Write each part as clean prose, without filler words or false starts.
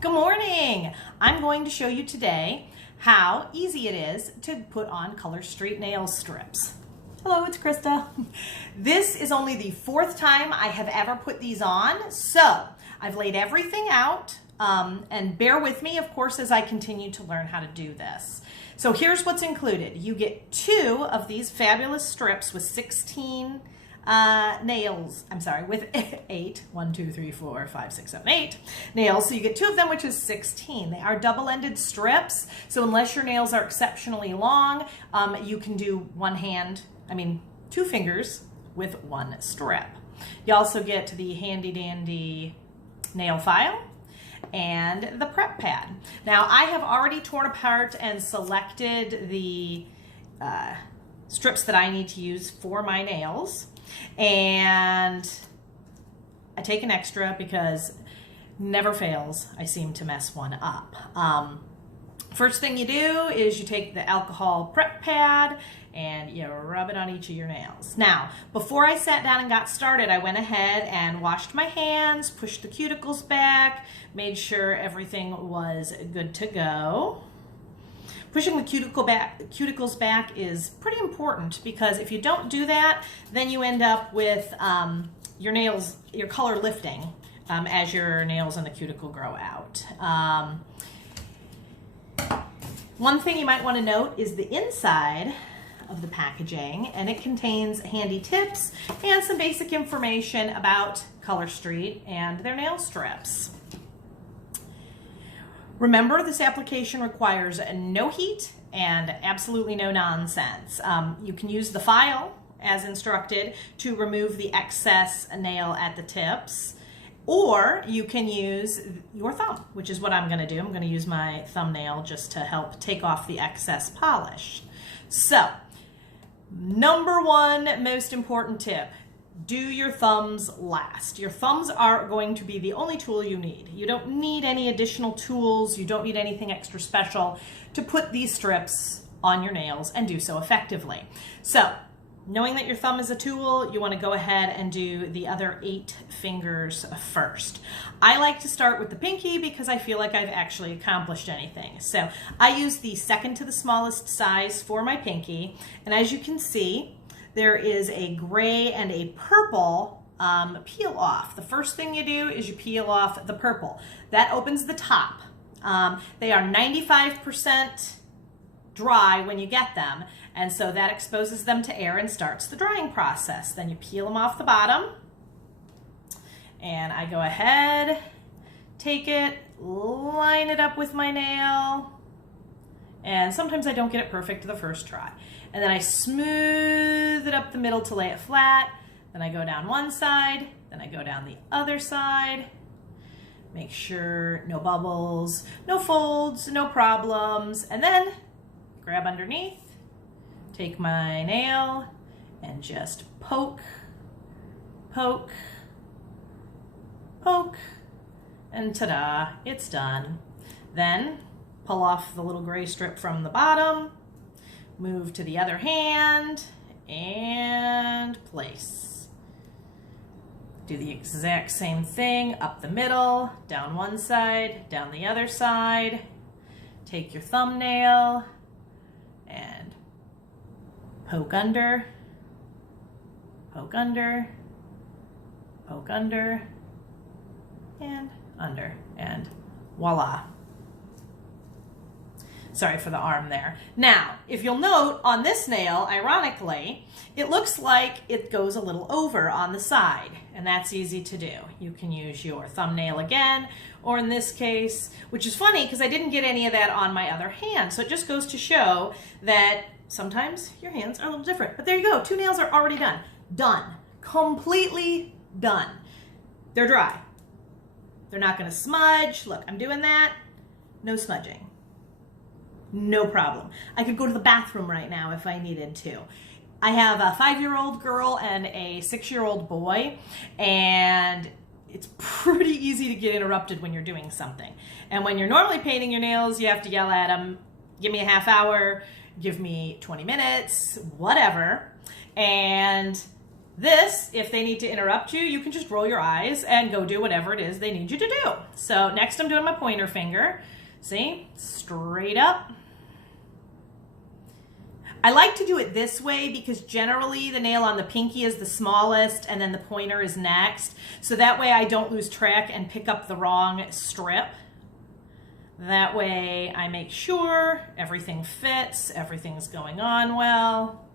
Good morning! I'm going to show you today how easy it is to put on Color Street nail strips. Hello, it's Krista. This is only the fourth time I have ever put these on, so I've laid everything out, and bear with me, of course, as I continue to learn how to do this. So here's what's included. You get 2 of these fabulous strips with 16 nails, with 8, 1, 2, 3, 4, 5, 6, 7, 8 nails. So you get 2 of them, which is 16. They are double-ended strips. So unless your nails are exceptionally long, you can do 2 fingers with 1 strip. You also get the handy-dandy nail file and the prep pad. Now I have already torn apart and selected the strips that I need to use for my nails. And I take an extra because never fails, I seem to mess one up. First thing you do is you take the alcohol prep pad and you rub it on each of your nails. Now, before I sat down and got started, I went ahead and washed my hands, pushed the cuticles back, made sure everything was good to go. Pushing the cuticles back is pretty important because if you don't do that, then you end up with your nails, your color lifting as your nails and the cuticle grow out. One thing you might want to note is the inside of the packaging, and it contains handy tips and some basic information about Color Street and their nail strips. Remember, this application requires no heat and absolutely no nonsense. You can use the file as instructed to remove the excess nail at the tips, or you can use your thumb, which is what I'm going to do. I'm going to use my thumbnail just to help take off the excess polish. So, number 1 most important tip. Do your thumbs last. Your thumbs are going to be the only tool you need. You don't need any additional tools. You don't need anything extra special to put these strips on your nails and do so effectively. So, knowing that your thumb is a tool, you want to go ahead and do the other 8 fingers first. I like to start with the pinky because I feel like I've actually accomplished anything. So, I use the second to the smallest size for my pinky, and as you can see, there is a gray and a purple peel off. The first thing you do is you peel off the purple. That opens the top. They are 95% dry when you get them, and so that exposes them to air and starts the drying process. Then you peel them off the bottom, and I go ahead, take it, line it up with my nail, and sometimes I don't get it perfect the first try. And then I smooth it up the middle to lay it flat. Then I go down one side, then I go down the other side. Make sure no bubbles, no folds, no problems. And then grab underneath, take my nail, and just poke, poke, poke, and ta-da, it's done. Then pull off the little gray strip from the bottom, move to the other hand, and place. Do the exact same thing, up the middle, down one side, down the other side. Take your thumbnail and poke under, poke under, poke under, and under, and voila. Sorry for the arm there. Now, if you'll note, on this nail, ironically, it looks like it goes a little over on the side, and that's easy to do. You can use your thumbnail again, or in this case, which is funny because I didn't get any of that on my other hand, so it just goes to show that sometimes your hands are a little different. But there you go, 2 nails are already done. Done. Completely done. They're dry. They're not going to smudge. Look, I'm doing that. No smudging. No problem. I could go to the bathroom right now if I needed to. I have a 5-year-old girl and a 6-year-old boy, and it's pretty easy to get interrupted when you're doing something. And when you're normally painting your nails, you have to yell at them, give me a half hour, give me 20 minutes, whatever. And This, if they need to interrupt you, you can just roll your eyes and go do whatever it is they need you to do. So next I'm doing my pointer finger. See, straight up. I like to do it this way because generally the nail on the pinky is the smallest and then the pointer is next. So that way I don't lose track and pick up the wrong strip. That way I make sure everything fits, everything's going on well.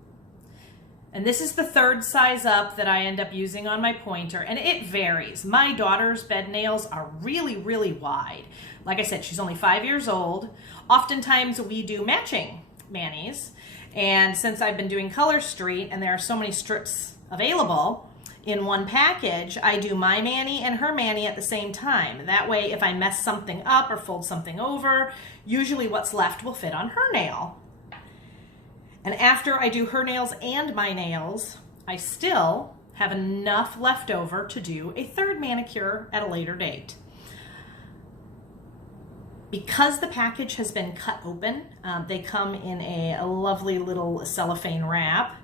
And this is the third size up that I end up using on my pointer, and it varies. My daughter's bed nails are really, really wide. Like I said, she's only 5 years old. Oftentimes we do matching manis. And since I've been doing Color Street and there are so many strips available in one package, I do my mani and her mani at the same time. That way, if I mess something up or fold something over, usually what's left will fit on her nail. And after I do her nails and my nails, I still have enough left over to do a third manicure at a later date. Because the package has been cut open, they come in a lovely little cellophane wrap.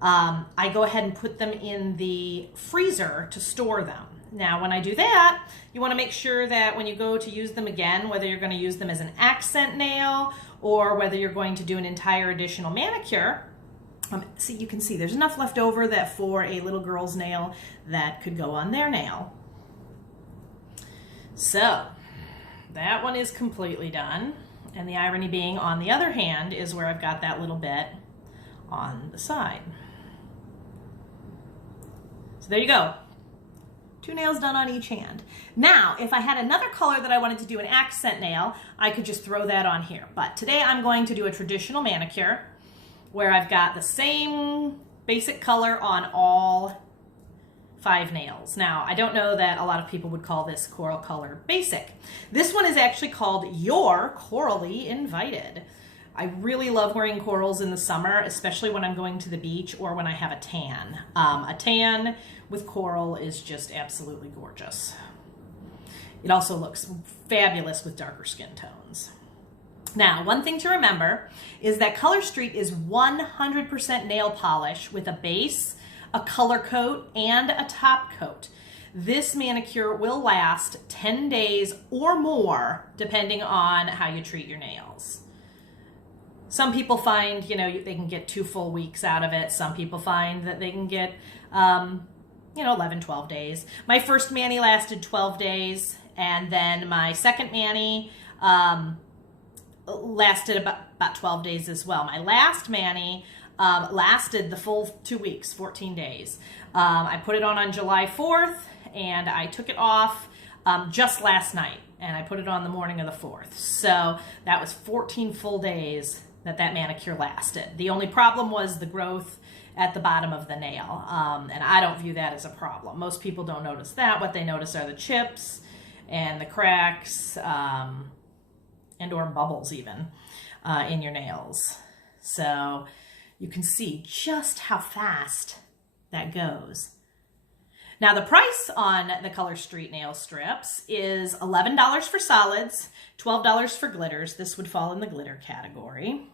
I go ahead and put them in the freezer to store them. Now, when I do that, you want to make sure that when you go to use them again, whether you're going to use them as an accent nail or whether you're going to do an entire additional manicure, see, you can see there's enough left over that for a little girl's nail that could go on their nail. So that one is completely done. And the irony being, on the other hand, is where I've got that little bit on the side. So there you go. 2 nails done on each hand. Now, if I had another color that I wanted to do an accent nail, I could just throw that on here. But today I'm going to do a traditional manicure where I've got the same basic color on all 5 nails. Now, I don't know that a lot of people would call this Coral Color Basic. This one is actually called Your Corally Invited. I really love wearing corals in the summer, especially when I'm going to the beach or when I have a tan. A tan with coral is just absolutely gorgeous. It also looks fabulous with darker skin tones. Now, one thing to remember is that Color Street is 100% nail polish with a base, a color coat, and a top coat. This manicure will last 10 days or more, depending on how you treat your nails. Some people find, they can get 2 full weeks out of it. Some people find that they can get, 11, 12 days. My first mani lasted 12 days, and then my second mani lasted about 12 days as well. My last mani lasted the full 2 weeks, 14 days. I put it on July 4th, and I took it off just last night, and I put it on the morning of the 4th. So that was 14 full days that manicure lasted. The only problem was the growth at the bottom of the nail, and I don't view that as a problem. Most people don't notice that. What they notice are the chips and the cracks and or bubbles even in your nails. So you can see just how fast that goes. Now, the price on the Color Street nail strips is $11 for solids, $12 for glitters. This would fall in the glitter category.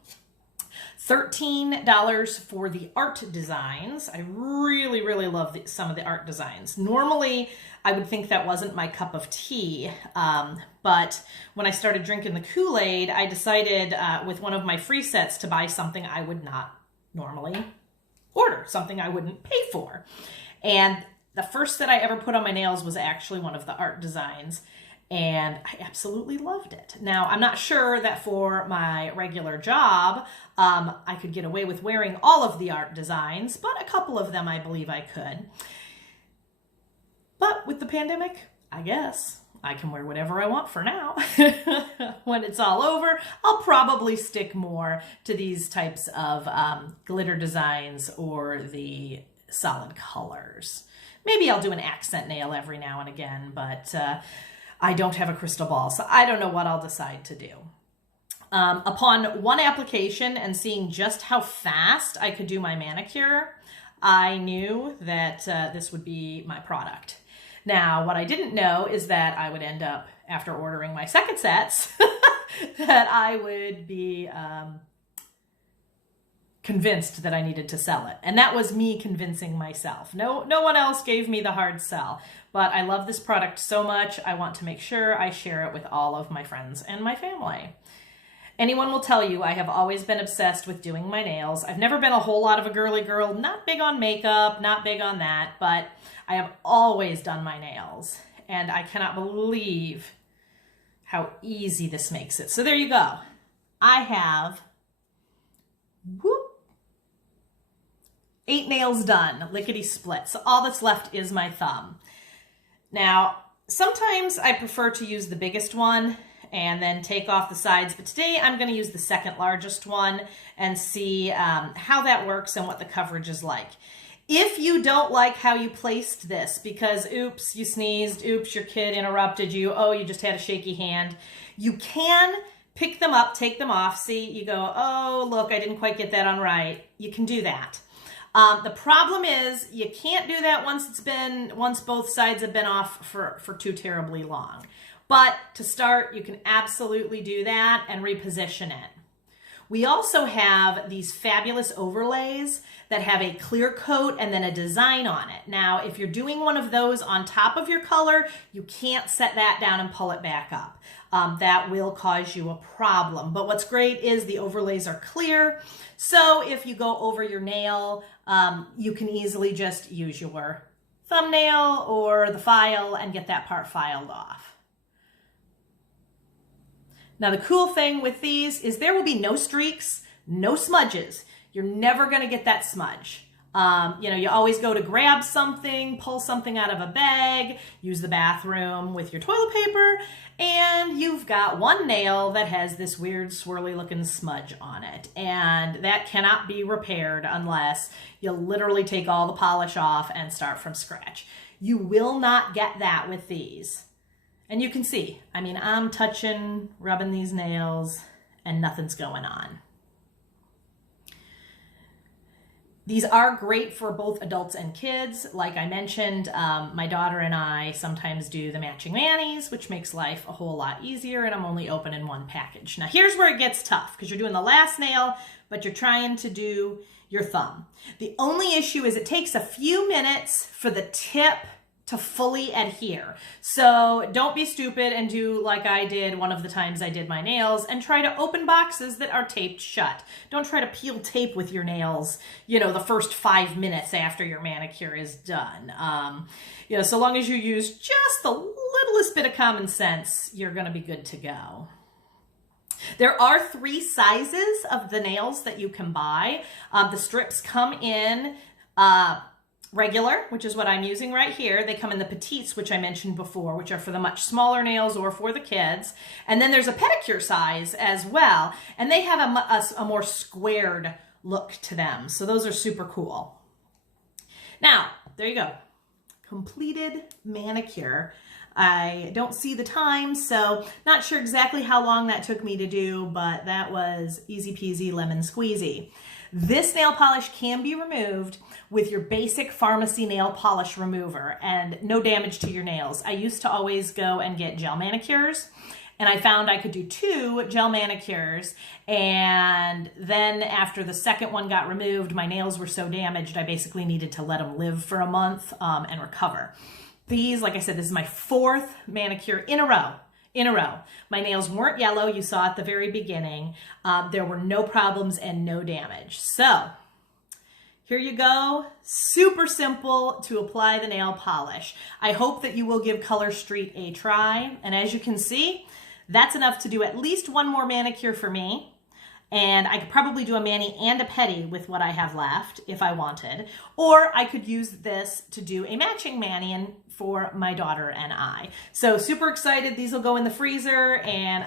$13 for the art designs. I really, really love some of the art designs. Normally, I would think that wasn't my cup of tea, but when I started drinking the Kool-Aid, I decided with one of my free sets to buy something I would not normally order, something I wouldn't pay for. And the first set I ever put on my nails was actually one of the art designs, and I absolutely loved it. Now, I'm not sure that for my regular job, I could get away with wearing all of the art designs, but a couple of them I believe I could. But with the pandemic, I guess I can wear whatever I want for now. When it's all over, I'll probably stick more to these types of glitter designs or the solid colors. Maybe I'll do an accent nail every now and again, but I don't have a crystal ball, so I don't know what I'll decide to do. Upon one application and seeing just how fast I could do my manicure, I knew that this would be my product. Now, what I didn't know is that I would end up, after ordering my second sets, that I would be convinced that I needed to sell it. And that was me convincing myself. No one else gave me the hard sell. But I love this product so much, I want to make sure I share it with all of my friends and my family. Anyone will tell you I have always been obsessed with doing my nails. I've never been a whole lot of a girly girl, not big on makeup, not big on that, but I have always done my nails. And I cannot believe how easy this makes it. So there you go. I have 8 nails done, lickety split. So all that's left is my thumb. Now, sometimes I prefer to use the biggest one and then take off the sides. But today I'm going to use the second largest one and see how that works and what the coverage is like. If you don't like how you placed this because, oops, you sneezed, oops, your kid interrupted you, oh, you just had a shaky hand, you can pick them up, take them off. See, you go, oh, look, I didn't quite get that on right. You can do that. The problem is you can't do that once both sides have been off for too terribly long. But to start, you can absolutely do that and reposition it. We also have these fabulous overlays that have a clear coat and then a design on it. Now, if you're doing one of those on top of your color, you can't set that down and pull it back up. That will cause you a problem. But what's great is the overlays are clear. So if you go over your nail, you can easily just use your thumbnail or the file and get that part filed off. Now, the cool thing with these is there will be no streaks, no smudges. You're never going to get that smudge. You always go to grab something, pull something out of a bag, use the bathroom with your toilet paper, and you've got one nail that has this weird swirly looking smudge on it. And that cannot be repaired unless you literally take all the polish off and start from scratch. You will not get that with these. And you can see, I mean, I'm rubbing these nails, and nothing's going on. These are great for both adults and kids. Like I mentioned, my daughter and I sometimes do the matching manis, which makes life a whole lot easier, and I'm only opening one package. Now, here's where it gets tough, because you're doing the last nail, but you're trying to do your thumb. The only issue is it takes a few minutes for the tip to fully adhere. So don't be stupid and do like I did one of the times I did my nails and try to open boxes that are taped shut. Don't try to peel tape with your nails, the first 5 minutes after your manicure is done. So long as you use just the littlest bit of common sense, you're gonna be good to go. There are 3 sizes of the nails that you can buy. The strips come in regular, which is what I'm using right here. They come in the petites, which I mentioned before, which are for the much smaller nails or for the kids. And then there's a pedicure size as well. And they have a more squared look to them. So those are super cool. Now, there you go. Completed manicure. I don't see the time, so not sure exactly how long that took me to do, but that was easy peasy lemon squeezy. This nail polish can be removed with your basic pharmacy nail polish remover and no damage to your nails. I used to always go and get gel manicures, and I found I could do 2 gel manicures, and then after the second one got removed, my nails were so damaged I basically needed to let them live for a month and recover. These, like I said, this is my 4th manicure in a row. My nails weren't yellow. You saw at the very beginning. There were no problems and no damage. So here you go. Super simple to apply the nail polish. I hope that you will give Color Street a try. And as you can see, that's enough to do at least 1 more manicure for me. And I could probably do a mani and a pedi with what I have left if I wanted. Or I could use this to do a matching mani for my daughter and I. So super excited. These will go in the freezer, and